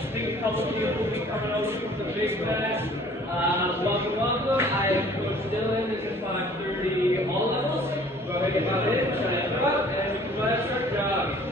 I think a couple people will be coming over from the big bag. Welcome, welcome. I am Coach Dylan. This is 5:30 all levels. Go ahead and get about in, try to go up, and we can go ahead and start jogging.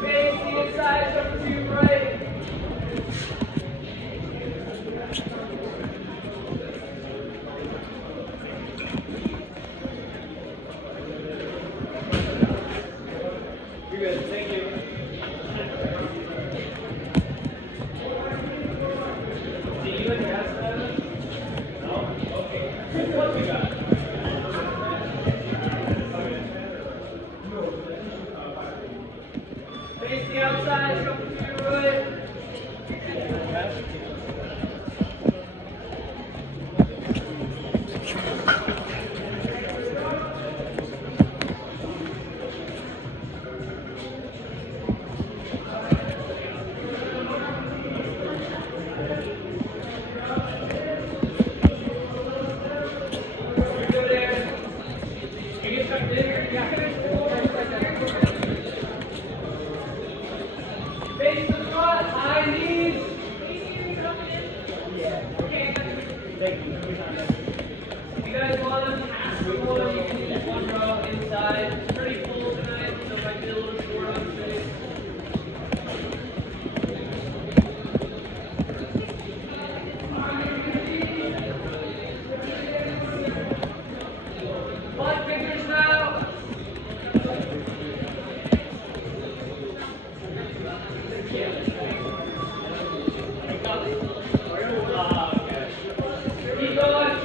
Face the outside, come to your right. Face the front, high knees. Thank you. If you guys want to pass the one, you can use one row inside. It's pretty full tonight, so it might be a little short on space. Butt kickers now. Keep going.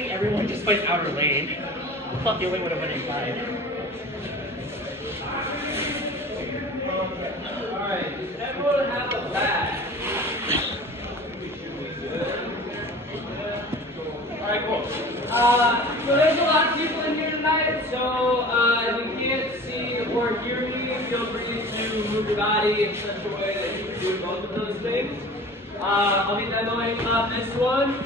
honestly, everyone just went outer lane. I thought the only would have went inside. Alright, does everyone have a bag? Alright, cool. So there's a lot of people in here tonight, so if you can't see or hear me, feel free to move your body in such a way that you can do both of those things. I'll be demoing this one.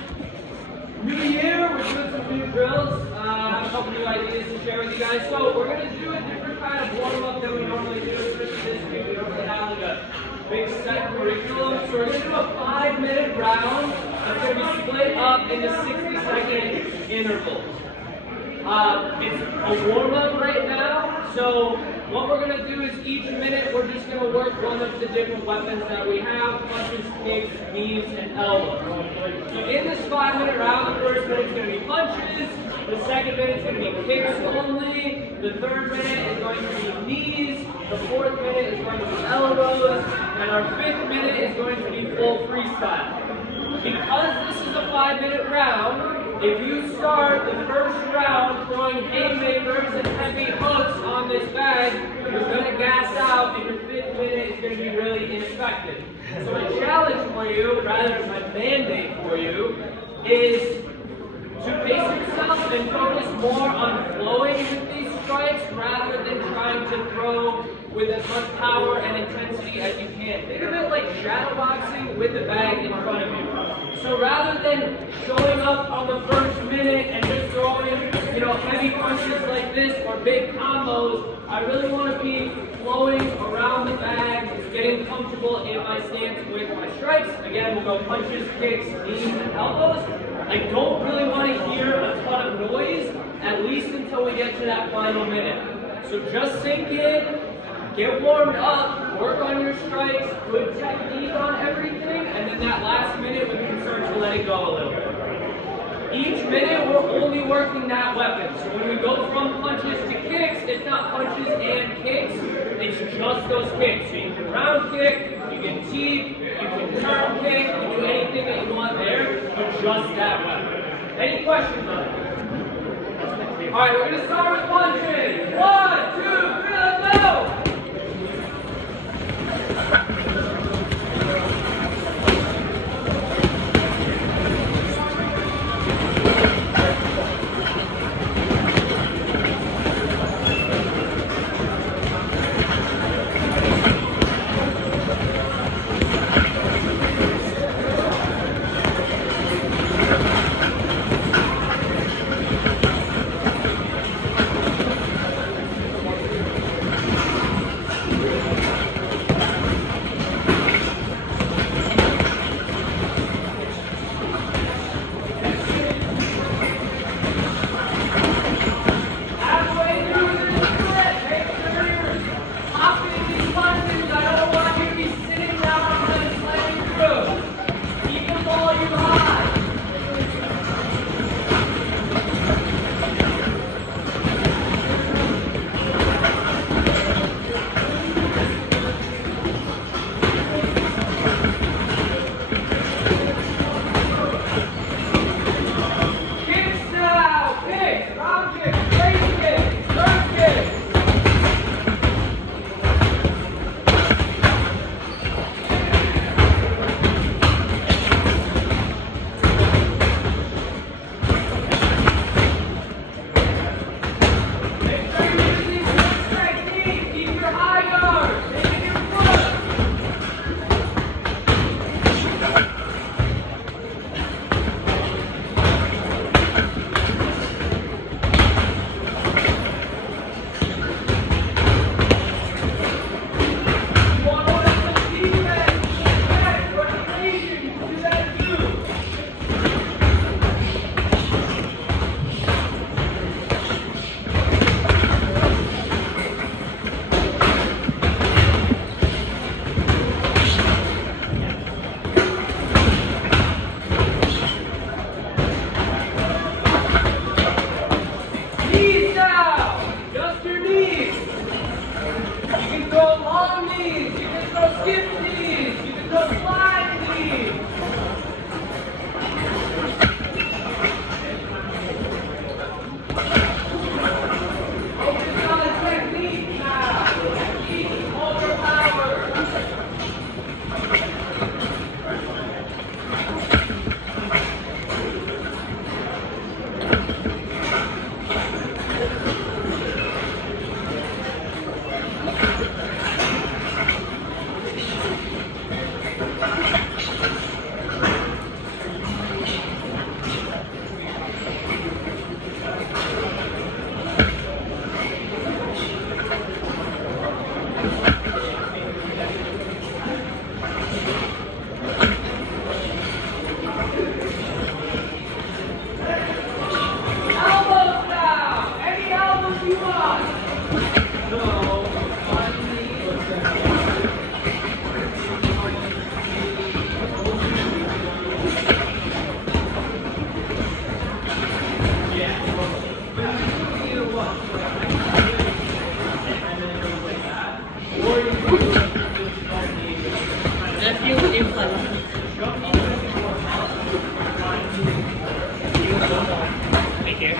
New year, we're doing some new drills. I have a couple new ideas to share with you guys. So we're going to do a different kind of warm-up than we normally do, especially this week. We don't really have like a big set curriculum. So we're going to do a 5-minute round that's going to be split up into 60-second intervals. It's a warm-up right now, so what we're going to do is each minute we're just going to work one of the different weapons that we have: punches, kicks, knees, and elbows. So in this 5-minute round, the first minute is going to be punches, the second minute is going to be kicks only, the third minute is going to be knees, the fourth minute is going to be elbows, and our fifth minute is going to be full freestyle. Because this is a 5-minute round, if you start the first round throwing haymakers and heavy hooks on this bag, you're going to gas out and your fifth minute is going to be really ineffective. So my challenge for you, rather than my mandate for you, is to pace yourself and focus more on flowing with these strikes rather than trying to throw with as much power and intensity as you can. Think of it like shadow boxing with the bag in front of you. So rather than showing up on the first minute and just throwing, heavy punches like this or big combos, I really want to be flowing around the bag, getting comfortable in my stance with my strikes. Again, we'll go punches, kicks, knees, and elbows. I don't really want to hear a ton of noise, at least until we get to that final minute. So just sink in, get warmed up, work on your strikes, good technique on everything, and then that last minute we can start to let it go a little bit. Each minute we're only working that weapon. So when we go from punches to kicks, it's not punches and kicks, it's just those kicks. So you can round kick, you can teep, you can turn kick, you can do anything that you want there, but just that weapon. Any questions on it? Alright, we're going to start with punches. 1, 2, 3, let's go! Thank you.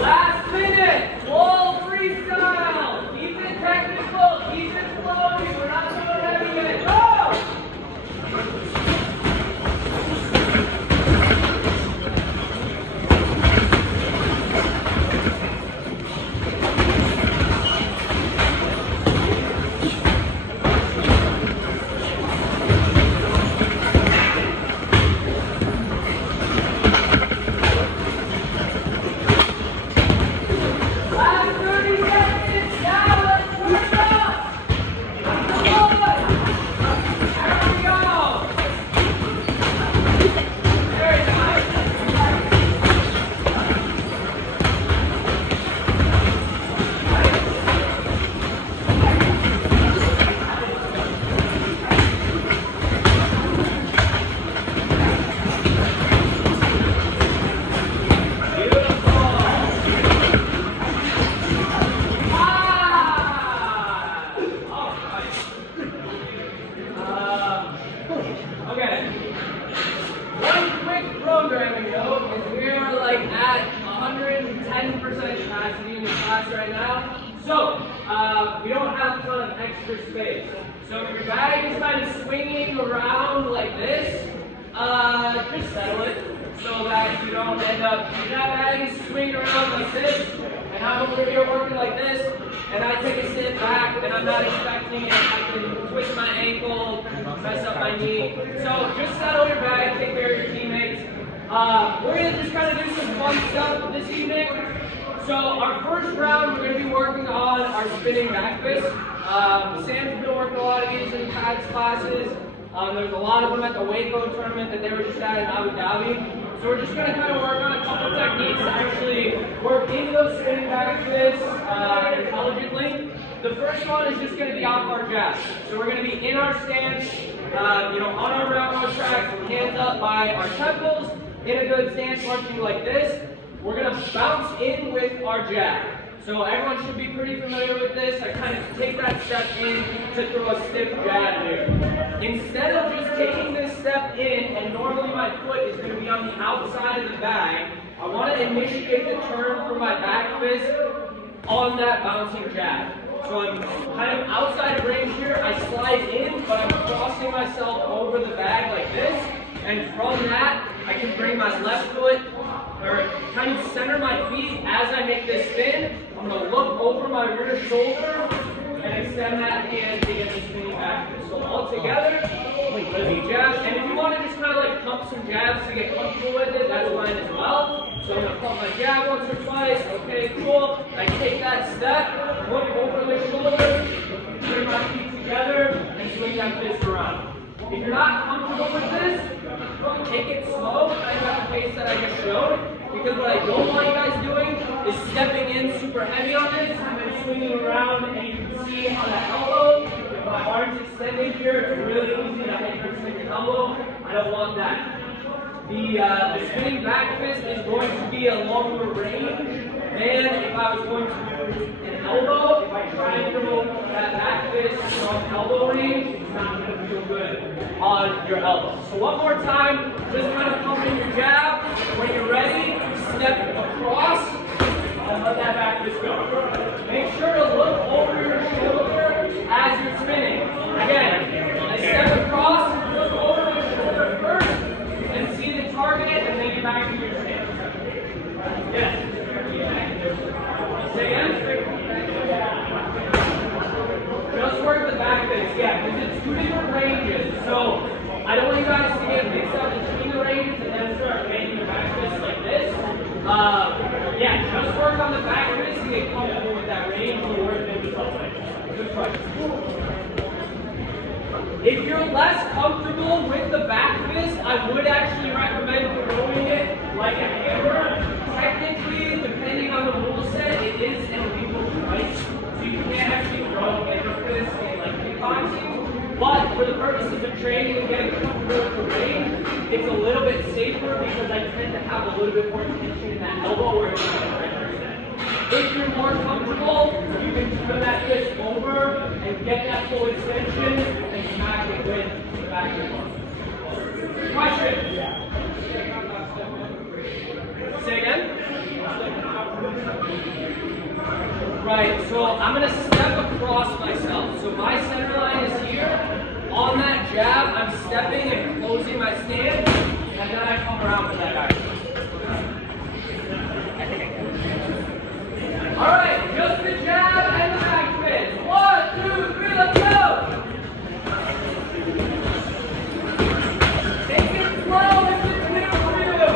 Last minute, full freestyle. Keep it technical, keep it flowy. We're not doing heavy yet. Go! Last 30 seconds. Now let's work up. Good. There we go. Very nice. Okay. One quick programming note is we are like at 110% capacity in the class right now. So, we don't have a ton of extra space. So if your bag is kind of swinging around like this, just settle it so that you don't end up, if that bag is swinging around like this, and I'm over here working like this, and I take a step back, and I'm not expecting it, I can twist my ankle, mess up my knee. So just settle your bag, take care of your teammates. We're going to just kind of do some fun stuff this evening. So our first round, we're going to be working on our spinning back fist. Sam's been working a lot of these in Pat's classes. There's a lot of them at the Waco tournament that they were just at in Abu Dhabi. So we're just going to kind of work on a couple techniques to actually work into those spinning back fists intelligently. The first one is just going to be off our jab. So we're going to be in our stance, on our railroad tracks, hands up by our temples, in a good stance, punching like this. We're going to bounce in with our jab. So everyone should be pretty familiar with this. I kind of take that step in to throw a stiff jab here. Instead of just taking this step in, and normally my foot is going to be on the outside of the bag, I want to initiate the turn for my back fist on that bouncing jab. So I'm kind of outside of range here. I slide in, but I'm crossing myself over the bag like this. And from that, I can bring my left foot, or kind of center my feet as I make this spin. I'm going to look over my rear shoulder and extend that hand to get the spinning back. So all together, jabs. And if you want to just kind of like pump some jabs to get comfortable with it, that's fine as well. So I'm going to pump my jab once or twice. Okay, cool. I take that step, look over the shoulder, bring my feet together, and swing that fist around. If you're not comfortable with this, take it slow, kind of at the pace that I just showed. Because what I don't want you guys doing is stepping in super heavy on this and then swinging around, and you can see on the elbow, if my arm's extended here, it's really easy to hit your second elbow. I don't want that. The spinning back fist is going to be a longer range than if I was going to do an elbow. If I try and throw that back fist from elbow range, it's not going to feel good on your elbow. So one more time, just kind of pumping your jab. When you're ready, step across and let that back fist go. Make sure to look over your shoulder as you're spinning. Again, I step across, look over the shoulder first, and see the target, and then get back to your stance. Yes. Say again. Just work the back fist, yeah, because it's two different ranges. So I don't want you guys to get mixed up between the ranges and then start making the back fist like this. Yeah, just work on the back fist and get comfortable with that range and work into something. Good question. If you're less comfortable with the back fist, I would actually recommend throwing it like a hand training and getting comfortable with the range, it's a little bit safer because I tend to have a little bit more tension in that elbow where it's not 100%. If you're more comfortable, you can turn that fist over and get that full extension and smack it with the back of the arm. Question? Say again? Right, so I'm going to step across myself. So my center line is here. On that jab, I'm stepping and closing my stance, and then I come around for that action. All right, just the jab and the back fist. 1, 2, 3, let's go. Take it slow if it's new for you.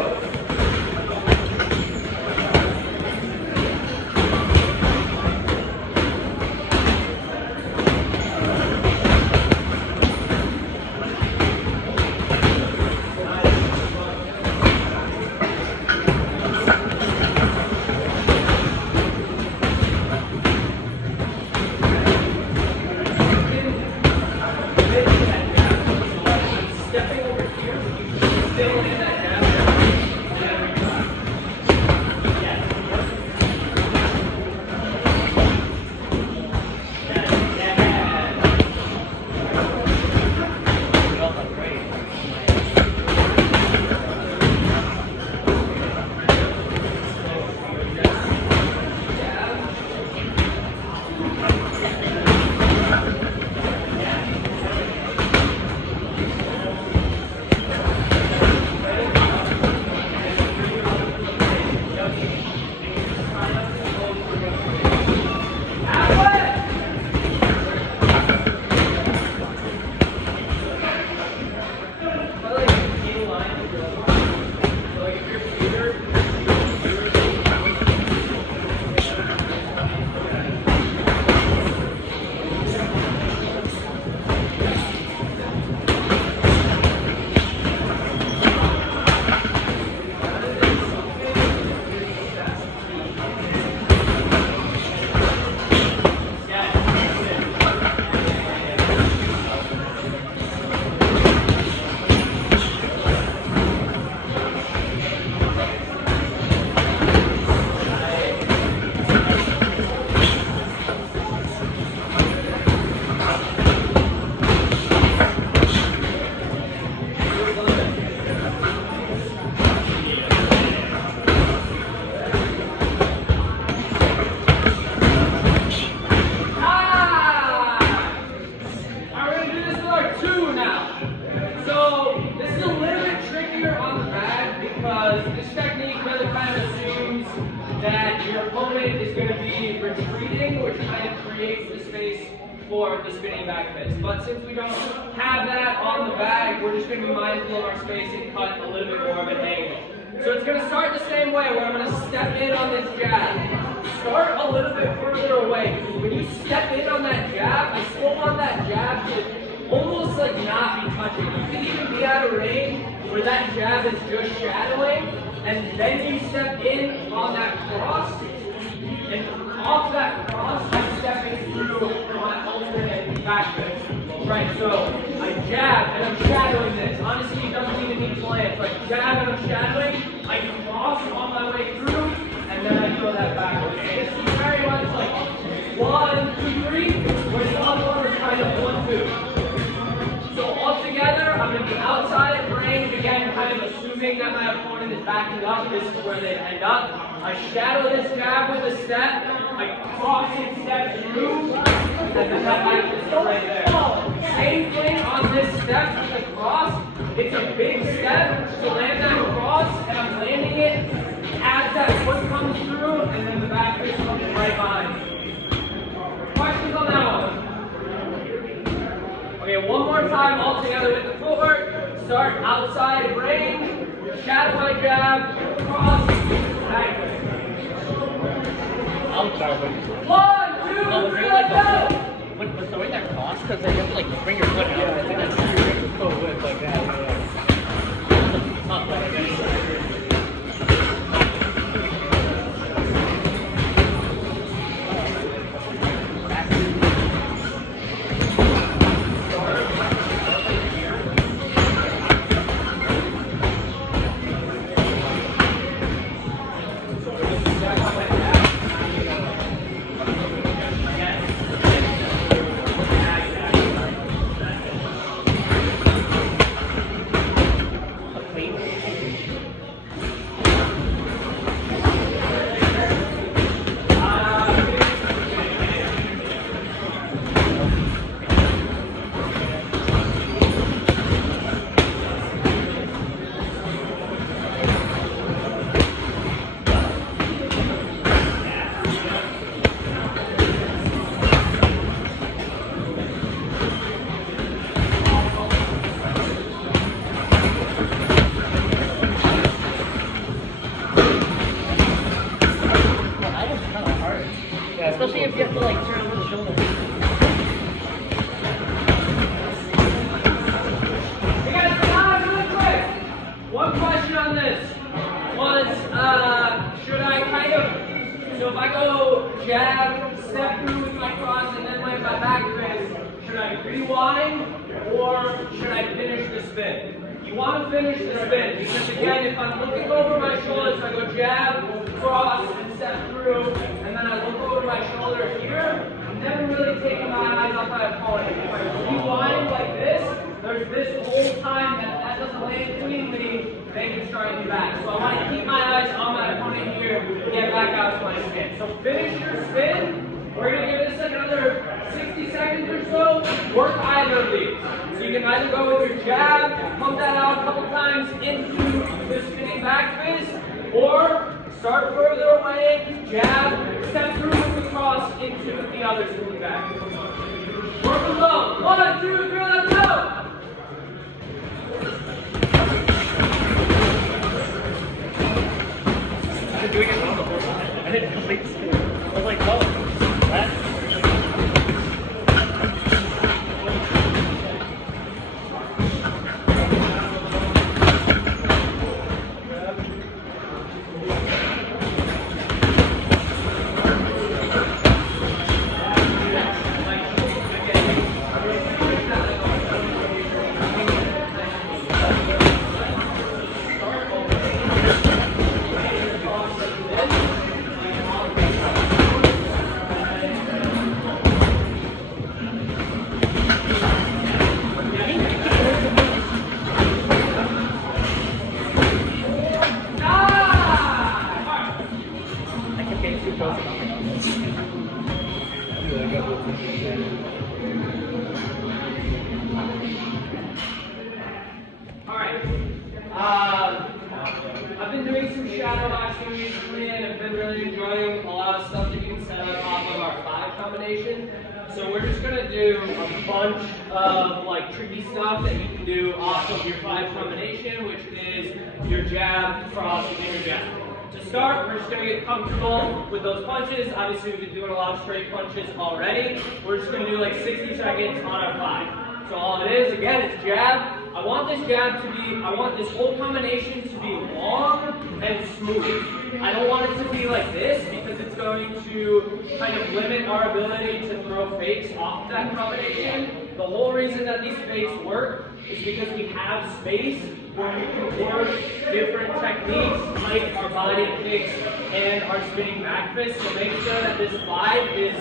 For the spinning back fist. But since we don't have that on the bag, we're just going to be mindful of our space and cut a little bit more of an angle. So it's going to start the same way where I'm going to step in on this jab. Start a little bit further away. When you step in on that jab, I still want that jab to almost like not be touching. You can even be out of range where that jab is just shadowing, and then you step in on that cross, and off that cross, I'm stepping through my alternate back fist. Right, so I jab and I'm shadowing this. Honestly, it doesn't even need to land. So I jab and I'm shadowing, I cross on my way through, and then I throw that back. Okay, this is very much like 1, 2, 3, where the other one is kind of 1, 2. So all together, I'm going to be outside of range, again, kind of assuming that my opponent is backing up. This is where they end up. I shadow this jab with a step, I cross and step through, and then that back is right there. Same thing on this step with the cross. It's a big step to land that cross, and I'm landing it as that foot comes through, and then the back fist comes right behind. Questions on that one? Okay, one more time all together with the footwork. Start outside of range, shadow my jab, cross, back fist. 1, 2, 3, let's go! When throwing that cross, because you have to like bring your foot out. I think that's your foot with like that. Not like because you have to like turn over the shoulder. Hey guys, now really quick. One question on this was, should I kind of, so if I go jab, step through with my cross, and then my back fist, should I rewind or should I finish the spin? You want to finish the spin because again, if I'm looking over my shoulder, so I go jab, cross, and step through, and then I look over my shoulder here, I'm never really taking my eyes off my opponent. If I rewind like this, there's this whole time that doesn't land cleanly, they can start me back. So I want to keep my eyes on my opponent here, get back out to my spin. So finish your spin. We're going to give this like another 60 seconds or so. Work either of these. So you can either go with your jab, pump that out a couple times into the spinning back fist, or start further away, jab, step through with the cross into the other spinning back. Work them both. 1, 2, 3, let's go! I've been doing it wrong the whole time. I didn't complete the spin. I was like, oh, that. Alright, I've been doing some shadow boxing recently and I've been really enjoying a lot of stuff that you can set on top of our 5 combination. So we're just going to do a bunch of like tricky stuff that you can do off of your 5 combination, which is your jab, cross, and your jab. To start, we're just going to get comfortable with those punches. Obviously, we've been doing a lot of straight punches already. We're just going to do like 60 seconds on our 5. So all it is, again, is jab. I want this jab to be, I want this whole combination to be long and smooth. I don't want it to be like this because it's going to kind of limit our ability to throw fakes off that combination. The whole reason that these fakes work is because we have space where we can work different techniques like our body kicks and our spinning back fist to make sure that this 5 is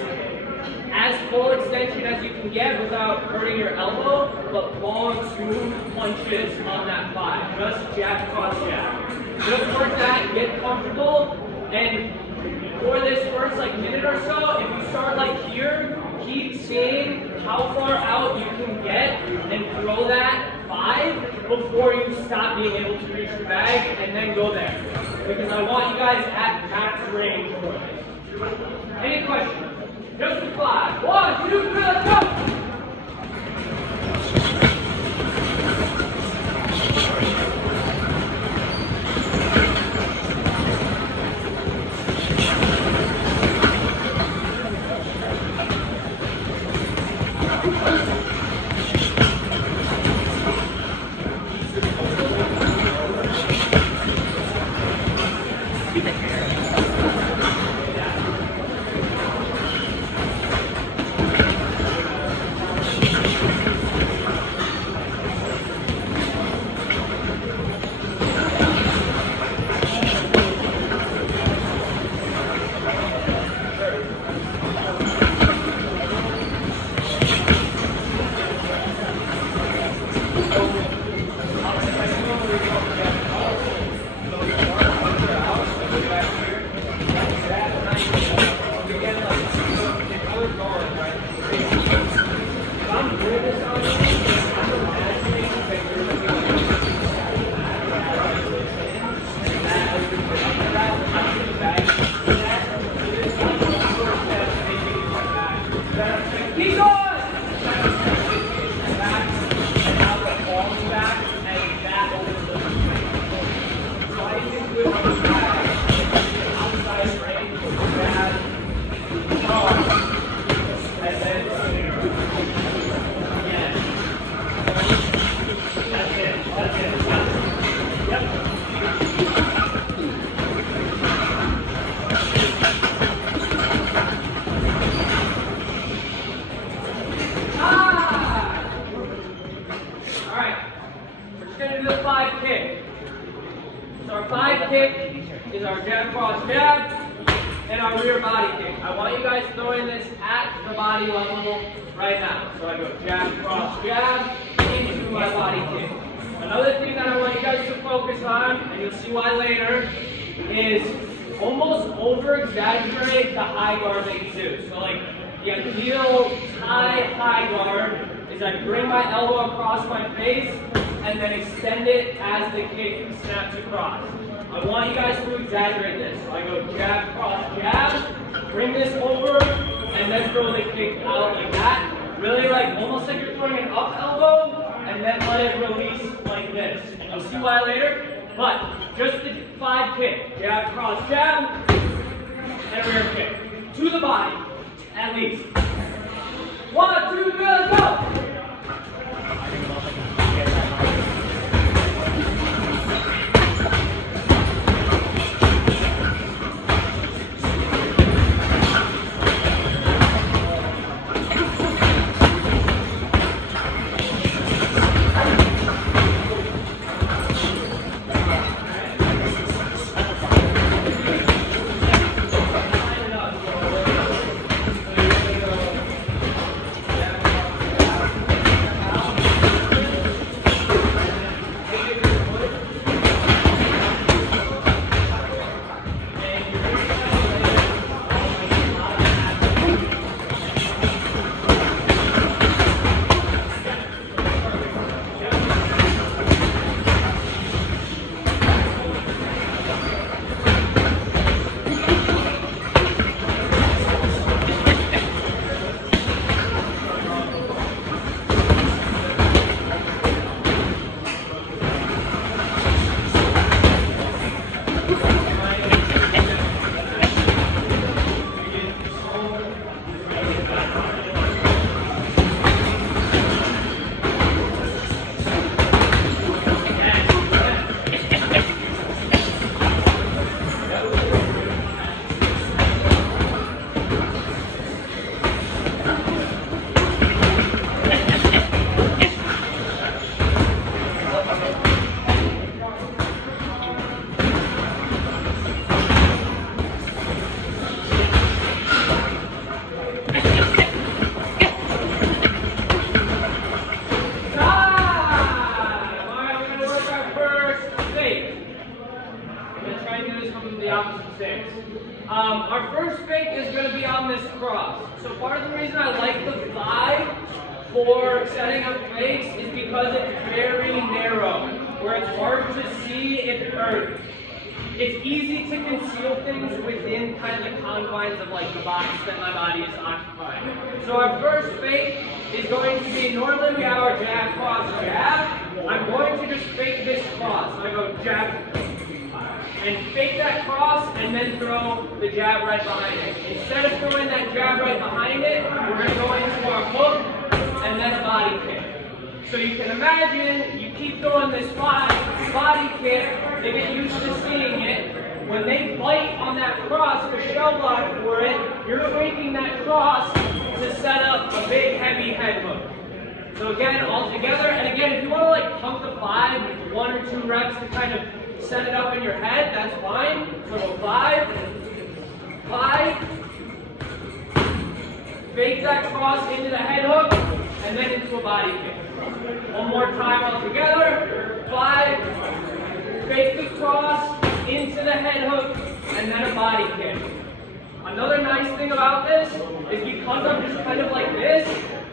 as full extension as you can get without hurting your elbow, but long, smooth punches on that 5. Just jab, cross, jab. Just work that, get comfortable, and for this first like minute or so, if you start like here, keep seeing how far out you can get and throw that 5 before you stop being able to reach the bag and then go there. Because I want you guys at max range for this. Any questions? Just a 5. 1, 2, 3, let's go! is our jab, cross, jab, and our rear body kick. I want you guys throwing this at the body level right now. So I go jab, cross, jab, into my body kick. Another thing that I want you guys to focus on, and you'll see why later, is almost over-exaggerate the high guard that you do. So like the ideal high guard is I bring my elbow across my face and then extend it as the kick snaps across. I want you guys to exaggerate this. So I go jab, cross, jab, bring this over, and then throw the kick out like that. Really like almost like you're throwing an up elbow, and then let it release like this. You'll see why later. But just the 5 kick. Jab, cross, jab, and rear kick. To the body, at least. 1, 2, 3, let's go! Our first fake is going to be on this cross. So part of the reason I like the fly for setting up fakes is because it's very narrow, where it's hard to see if it's easy to conceal things within kind of the confines of like the box that my body is occupying. So our first fake is going to be, normally we have our jab, cross, jab. I'm going to just fake this cross. So I go jab, and fake that cross, and then throw the jab right behind it. Instead of throwing that jab right behind it, we're going to go into our hook, and then a body kick. So you can imagine, you keep throwing this body kick, they get used to seeing it. When they bite on that cross, the shell block for it, you're faking that cross to set up a big, heavy head hook. So again, all together, and again, if you want to like pump the 5, 1 or 2 reps to kind of set it up in your head, that's fine. So go 5, 5, fake that cross into the head hook, and then into a body kick. One more time all together. 5, fake the cross into the head hook, and then a body kick. Another nice thing about this is because I'm just kind of like this,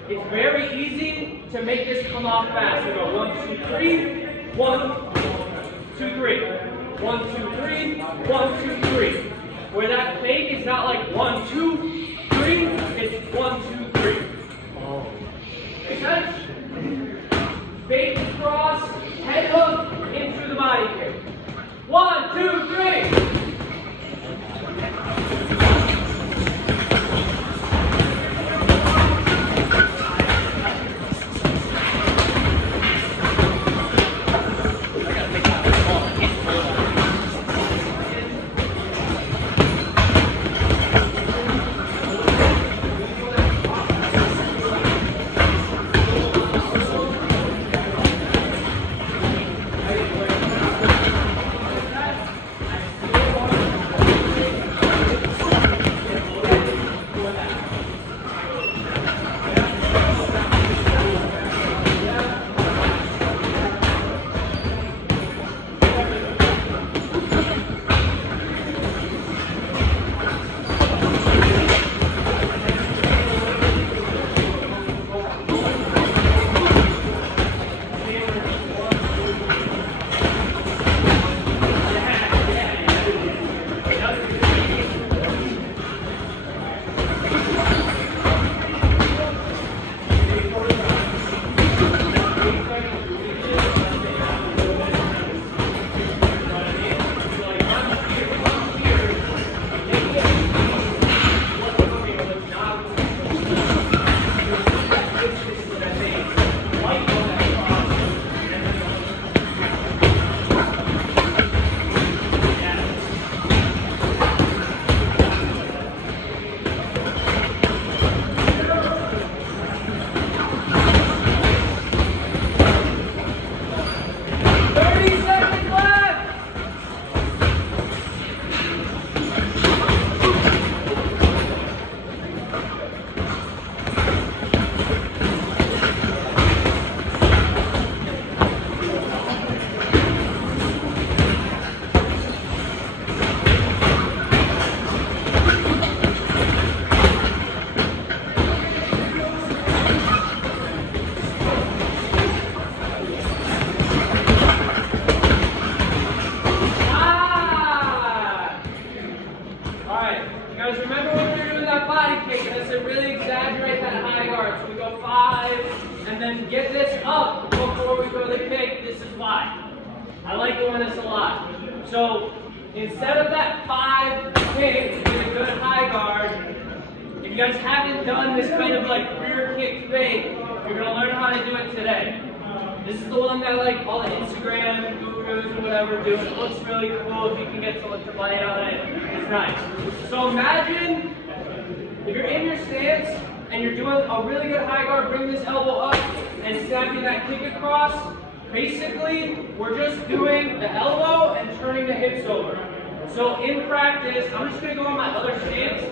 it's very easy to make this come off fast. We go 1, 2, 3, 1, 2, 3. 1, 2, 3, 1, 2, 3. Where that fake is not like 1, 2, 3, it's 1, 2, 3. Make sense? Fake cross, head hook, into the body kick. 1, 2, 3. get this up before we throw the kick, this is why. I like doing this a lot. So instead of that 5 kick with a good high guard, if you guys haven't done this kind of like rear kick fake, you're gonna learn how to do it today. This is the one that like all the Instagram gurus or whatever do. It looks really cool. If you can get someone to bite on it, it's nice. So imagine if you're in your stance and you're doing a really good high guard, bring this elbow up and snapping that kick across. Basically, we're just doing the elbow and turning the hips over. So in practice, I'm just gonna go on my other stance.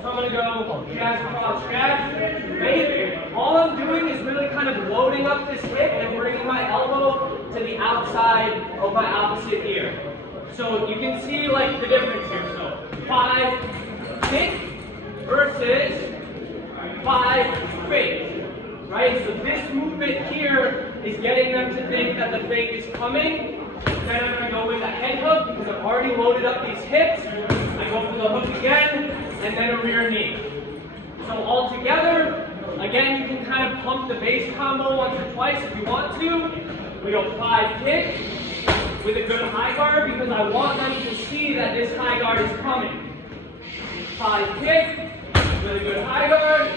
So I'm gonna go jab, cross, jab. Right? All I'm doing is really kind of loading up this hip and bringing my elbow to the outside of my opposite ear. So you can see like the difference here. So 5 kick versus 5 fake. Right? So this movement here is getting them to think that the fake is coming. Then I'm gonna go with a head hook because I've already loaded up these hips. I go for the hook again, and then a rear knee. So all together, again, you can kind of pump the base combo once or twice if you want to. We go 5 kick with a good high guard because I want them to see that this high guard is coming. 5 kick with a good high guard,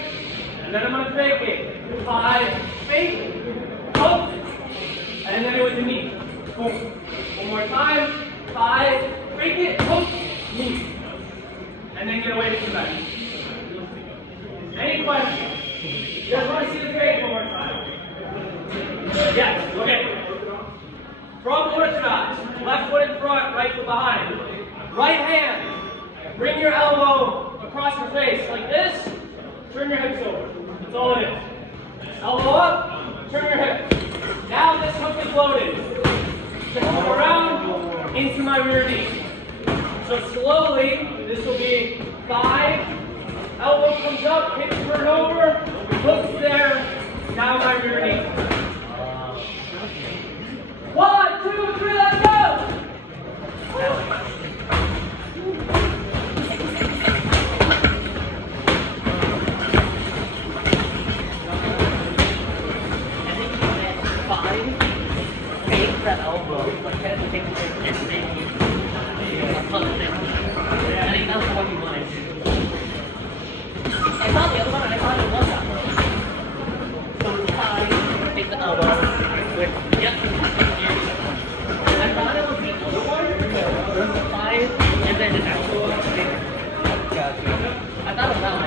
and then I'm going to fake it. 5 fake, hook, and then with the knee. Boom. One more time. 5 fake it, hook, knee. And then get away to the back. Any questions? You guys want to see the fake one more time? Yes, okay. From orthodox, left foot in front, right foot behind. Right hand, bring your elbow across your face like this, turn your hips over. That's all it is. Elbow up, turn your hips. Now this hook is loaded. So come around into my rear knee. So slowly, this will be 5, elbow comes up, hips turn over, hooks there, now my rear knee. 1, 2, 3, let's go! That elbow, like kind of take the hip and maybe I think that was the one you wanted. I saw the other one and I thought it was that one. So it's 5, take the elbow, with, yep. I thought it was the other one, 5, and then just actual bigger. I thought it was that one.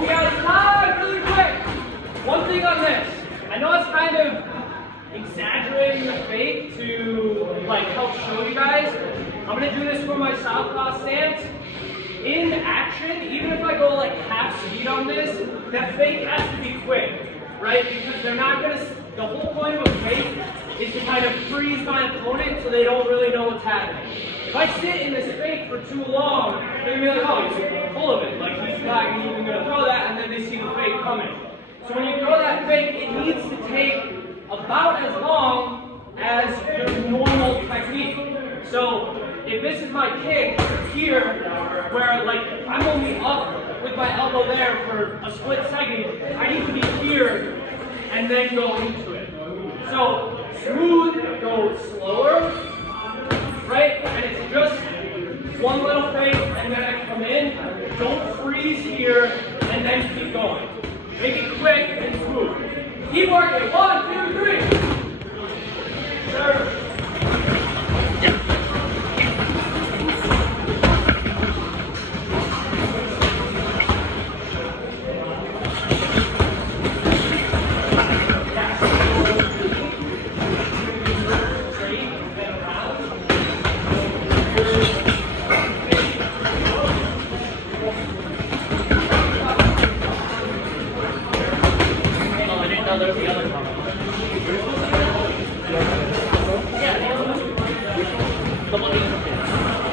We got time really quick. One thing on this. I know it's kind of exaggerating the fake to like help show you guys. I'm gonna do this for my southpaw stance. In action, even if I go like half speed on this, that fake has to be quick, right? Because they're not gonna, the whole point of a fake is to kind of freeze my opponent so they don't really know what's happening. If I sit in this fake for too long, they're gonna be like, oh, he's full of it. Like he's not even gonna throw that, and then they see the fake coming. So when you throw that fake, it needs to take about as long as your normal technique. So if this is my kick here, where like I'm only up with my elbow there for a split second, I need to be here and then go into it. So smooth, go slower, right? And it's just one little fake and then I come in. Don't freeze here and then keep going. Make it quick and smooth. Keep working. 1, 2, 3. Sure.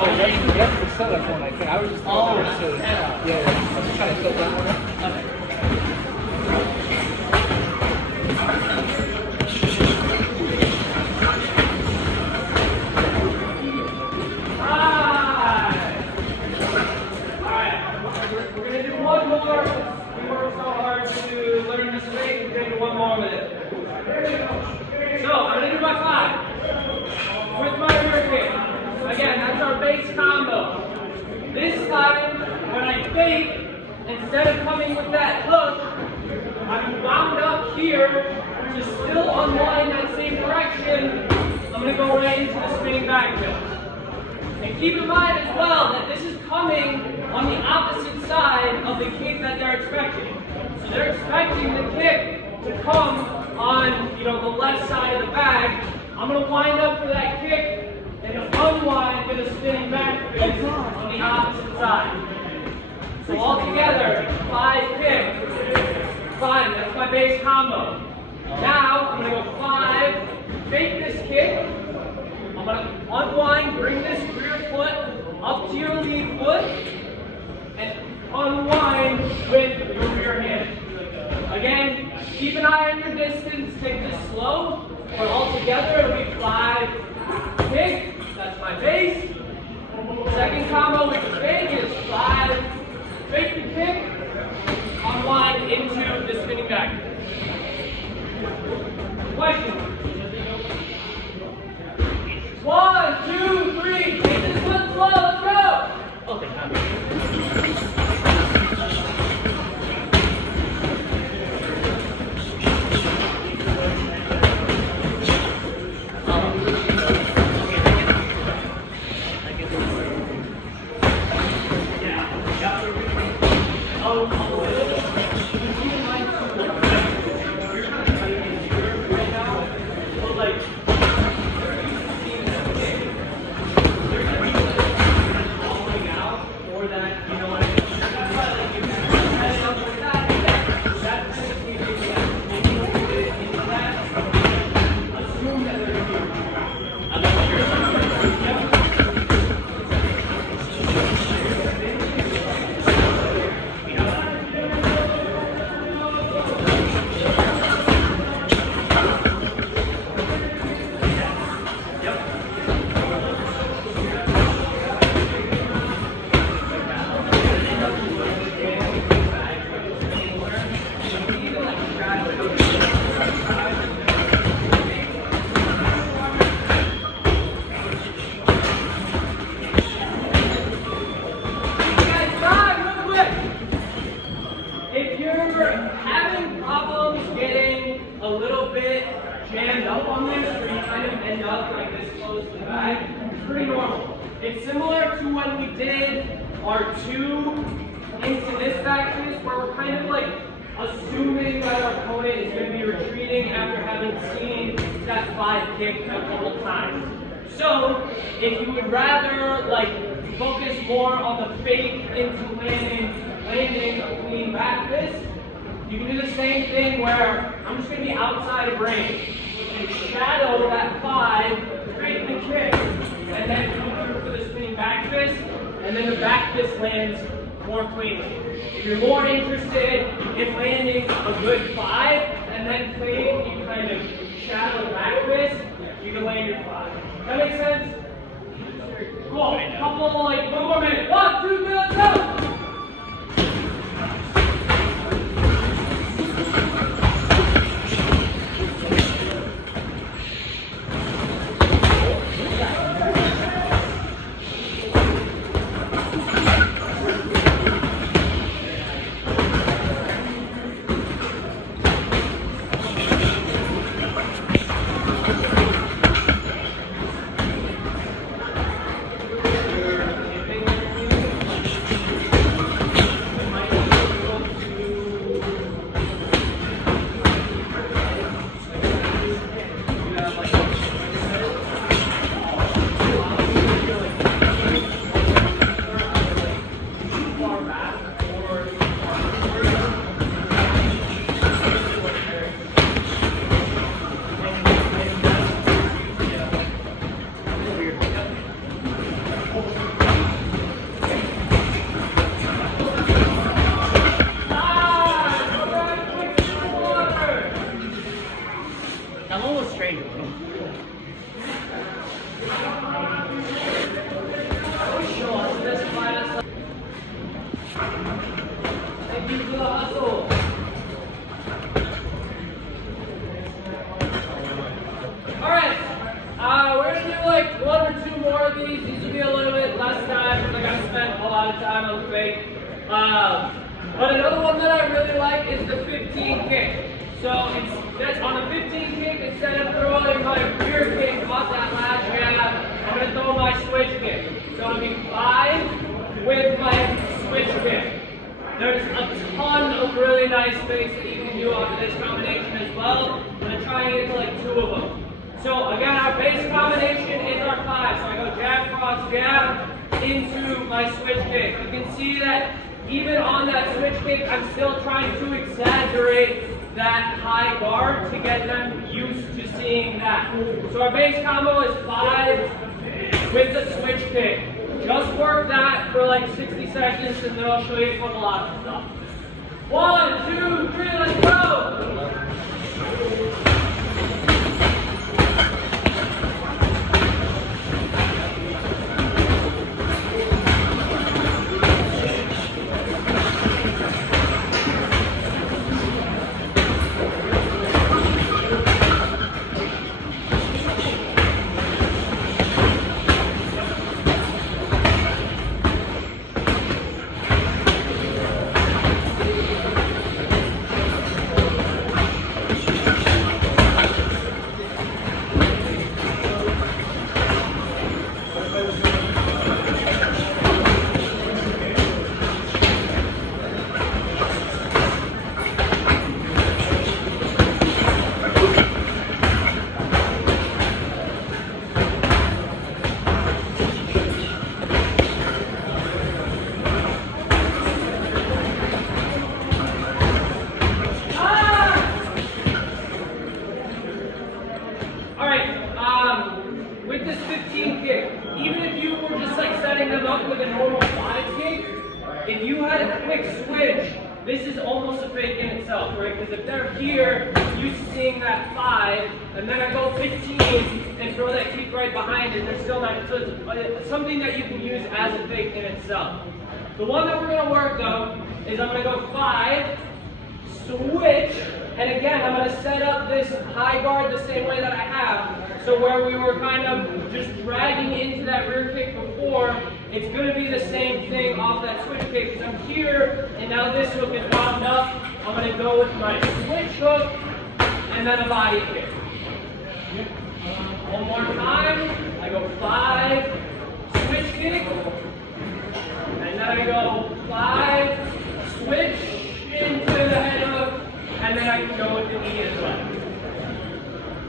that's the Cellar one, I think. I was just throwing that to, yeah, I was just trying to tilt that one up. Okay. We're going to do one more. We worked so hard to learn this thing. We're going to do one more with it. So, I'm going to do my 5 with my rear kick. Again, that's our base combo. This time, when I fake, instead of coming with that hook, I'm wound up here to still unwind that same direction. I'm going to go right into the spinning back fist. And keep in mind as well that this is coming on the opposite side of the kick that they're expecting. So they're expecting the kick to come on, the left side of the bag. I'm going to wind up for that kick and unwind with a spinning back fist on the opposite side. So all together, 5 kicks. Fine, that's my base combo. Now I'm going to go 5, fake this kick. I'm going to unwind, bring this rear foot up to your lead foot, and unwind with your rear hand. Again, keep an eye on your distance, take this slow, but all together it'll be 5 kick, that's my base. Second combo with the fake is 5, fake the kick, unwind into the spinning back. Question. 1, 2, 3. Take this one slow. Let's go. Okay. Jammed up on this, where you kind of end up like this close to the bag, it's pretty normal. It's similar to when we did our 2 into this back fist, where we're kind of like assuming that our opponent is going to be retreating after having seen that 5 kick a couple times. So, if you would rather like focus more on the fake into landing a clean back fist, you can do the same thing where I'm just going to be outside of range and shadow that 5, create the kick, and then come through for the spinning back fist, and then the back fist lands more cleanly. If you're more interested in landing a good 5 and then clean, you kind of shadow the back fist, you can land your 5. That makes sense? Cool. Couple, like 1 more minute. 1, 2, 3, let's go! these will be a little bit less time because I got to spend a lot of time on the fake. But another one that I really like is the 15 kick. So that's on the 15 kick, instead of throwing my rear kick off that last jab, I'm going to throw my switch kick. So it'll be 5 with my switch kick. There's a ton of really nice fakes that you can do off of this combination as well. I'm going to try and get to like 2 of them. So again, our base combination is our 5. So I go jab, cross, jab into my switch kick. You can see that even on that switch kick, I'm still trying to exaggerate that high guard to get them used to seeing that. So our base combo is 5 with the switch kick. Just work that for like 60 seconds and then I'll show you a couple of stuff. 1, 2, 3, let's go! With this 15 kick, even if you were just like setting them up with a normal 5 kick, if you had a quick switch, this is almost a fake in itself, right? Because if they're here, used to seeing that 5, and then I go 15 and throw that kick right behind it, they're still not, so it's something that you can use as a fake in itself. The one that we're going to work though, is I'm going to go 5, switch, and again, I'm going to set up this high guard the same way that I have. So where we were kind of just dragging into that rear kick before, it's going to be the same thing off that switch kick. Because I'm here, and now this hook is wound up. I'm going to go with my switch hook, and then a body kick. One more time. I go 5, switch kick, and then I go 5, switch into the head hook, and then I can go with the knee as well.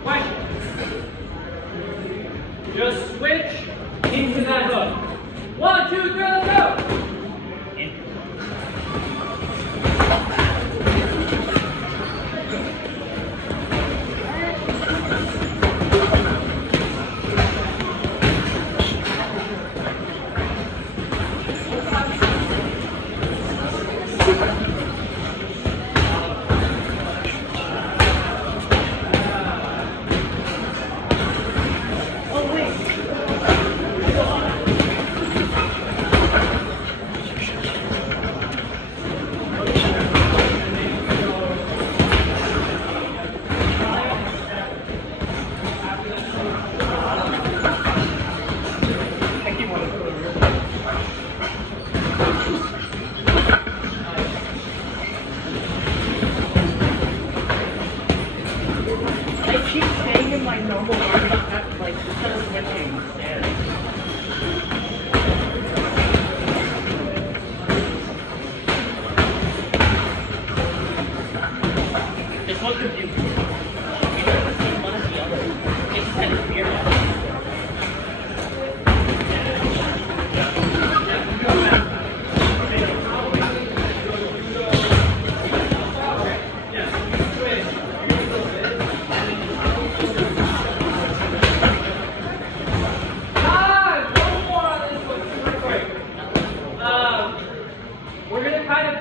Question. Just switch into that hook. 1, 2, 3, let's go!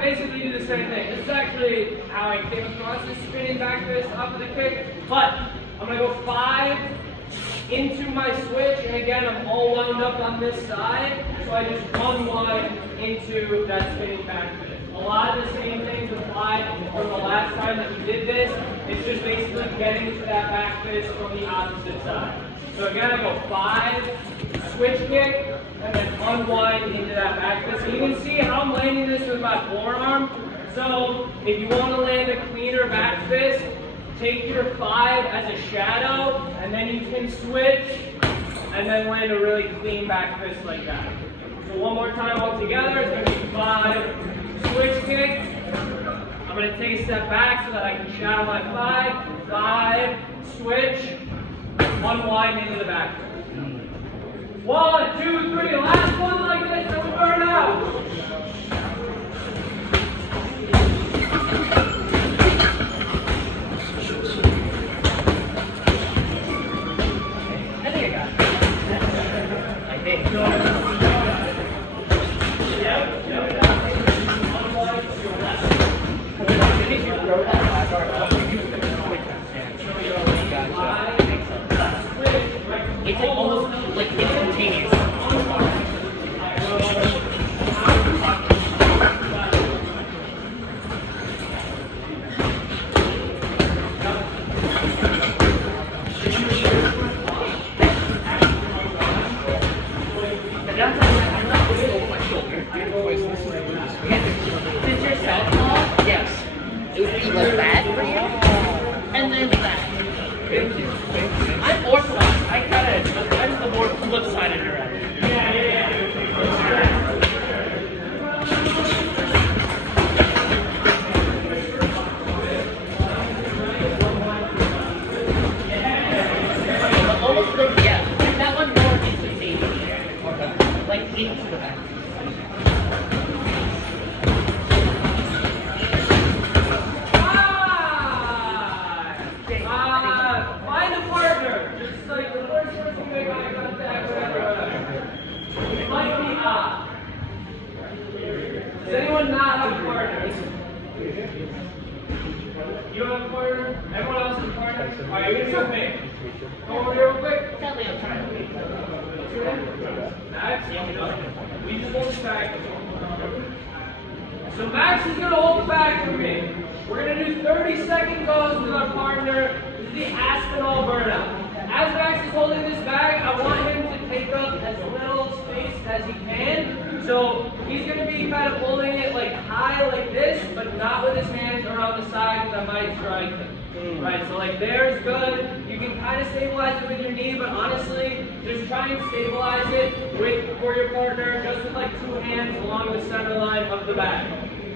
Basically do the same thing. This is actually how I came across this spinning back fist off of the kick. But I'm going to go 5 into my switch, and again I'm all wound up on this side, so I just run wide into that spinning back fist. A lot of the same things apply from the last time that we did this. It's just basically getting to that back fist from the opposite side. So again I go 5, switch kick, and then unwind into that back fist. So you can see how I'm landing this with my forearm. So if you want to land a cleaner back fist, take your 5 as a shadow, and then you can switch, and then land a really clean back fist like that. So one more time all together, it's going to be 5, switch kick. I'm going to take a step back so that I can shadow my 5, switch, unwind into the back fist. 1, 2, 3, last one like this, and we burn out. It's like almost like instantaneous. Since you're southpaw, yes. It would be like that for you, and then that. Thank you. I'm orthodox. I'm the more flip-sided direction. Almost like, yeah. That one more instantaneous. Like into the back. Find a partner. Just like the first person you make eye contact, whatever. It might be odd. Does anyone not have a partner? You have a partner? Everyone else has a partner? Alright, you're gonna do me. Come over here real quick. Sadly, I'm trying to. What's your name? Max? We just hold the bag. So Max is gonna hold the bag for me. We're gonna do 30-second goes with our partner. This is the Aspinall burnout. As Max is holding this bag, I want him to take up as little space as he can. So he's gonna be kind of holding it like high like this, but not with his hands around the side because I might strike him. Right, so like there's good. You can kind of stabilize it with your knee, but honestly, just try and stabilize it for your partner, just with like 2 hands along the center line of the bag.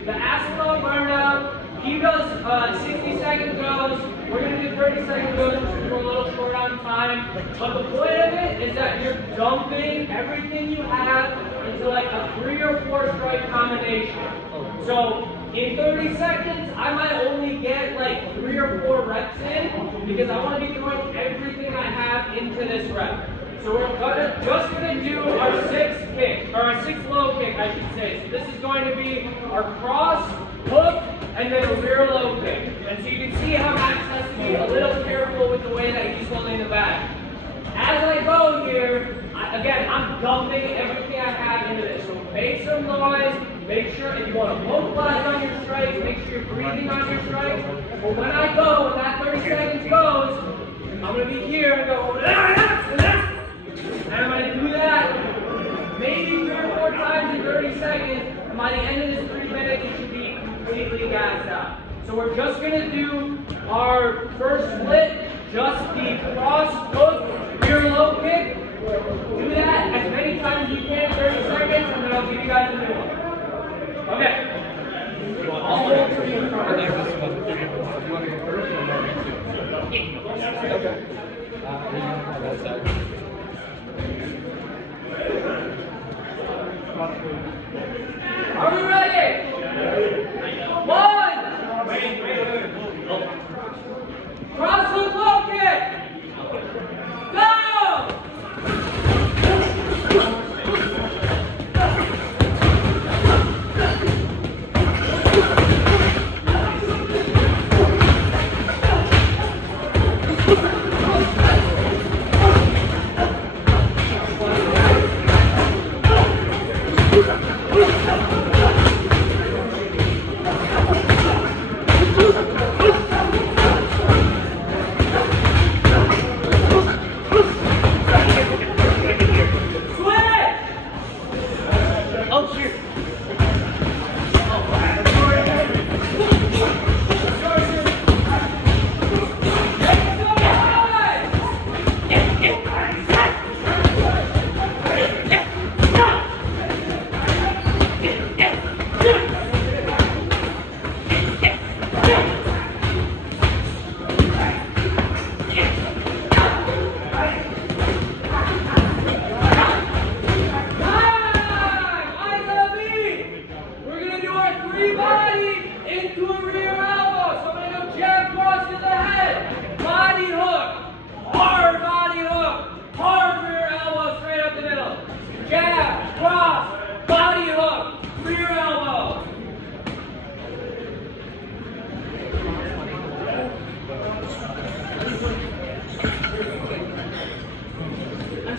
The Aspinall burnout, he does 60-second goes. We're going to do 30-second goes, because we're a little short on time. But the point of it is that you're dumping everything you have into like a 3 or 4 strike combination. So in 30 seconds, I might only get like 3 or 4 reps in because I want to be throwing everything I have into this rep. So we're just gonna do our 6th kick, or our 6th low kick, I should say. So this is going to be our cross, hook, and then a rear low kick. And so you can see how Max has to be a little careful with the way that he's holding the bag. As I go here, again, I'm dumping everything I have into this. So make some noise. Make sure if you want to mobilize on your strikes, make sure you're breathing on your strikes. But when I go, when that 30 seconds goes, I'm going to be here and go, and I'm going to do that maybe 3 or 4 times in 30 seconds. And by the end of this 3 minutes, you should be completely gassed out. So we're just going to do our first split, just the cross, hook, rear low kick. Do that as many times as you can, 30 seconds, and then I'll give you guys a new one. Okay. I'll hold for you in front of you. You want to go first or more than 2? Okay. That side. Are we ready? 1. Cross hook low kick. Go! Oh, shoot.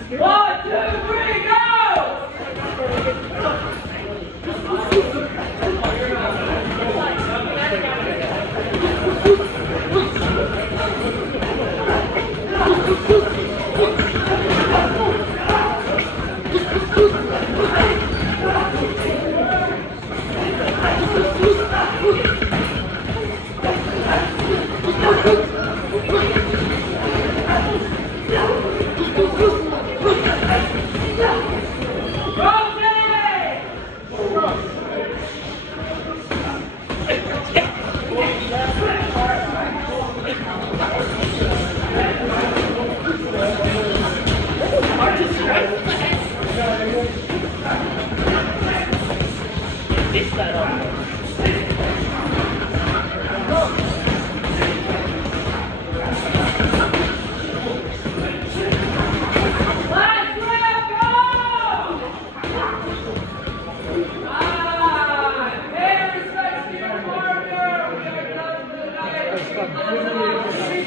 One, two, three, go!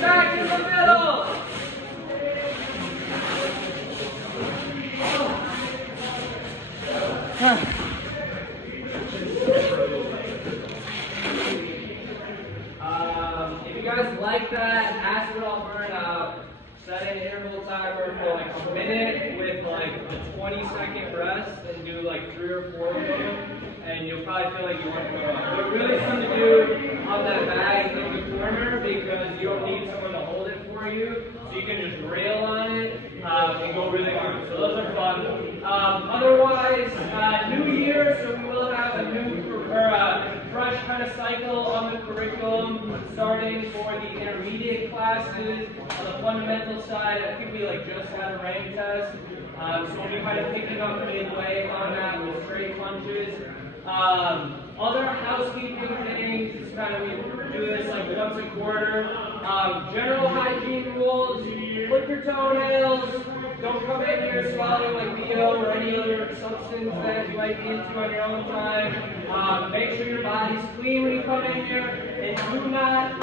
Back in the middle. If you guys like that, ask it all burn out. Set an interval timer for like a minute with like a 20-second rest and do like 3 or 4 of them, and you'll probably feel like you want to go up. But really something to do on that bag in the corner because you don't need someone to hold it for you, so you can just rail on it and go really hard. So those are fun. Otherwise, new year, so we will have a new fresh kind of cycle on the curriculum, starting for the intermediate classes. On the fundamental side, I think we just had a rank test, so we'll be kind of picking up midway on that with straight punches. Other housekeeping things, it's kind of, we do this like once a quarter. General hygiene rules, clip your toenails, don't come in here swallowing like BO or any other substance that you might be into on your own time. Make sure your body's clean when you come in here, and do not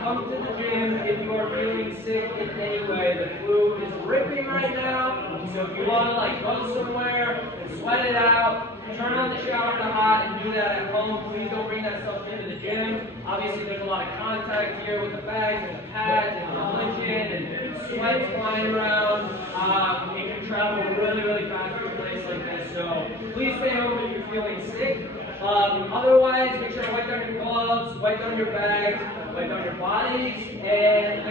come to the gym if you are feeling sick in any way. The flu is ripping right now, so if you want to go somewhere and sweat it out, turn on the shower to hot and do that at home. Please don't bring that stuff into the gym. Obviously, there's a lot of contact here with the bags and the pads and the clinching and sweat flying around. It can travel really fast to a place like this. So please stay home if you're feeling sick. Otherwise, make sure to wipe down your gloves, wipe down your bags, wipe down your bodies, and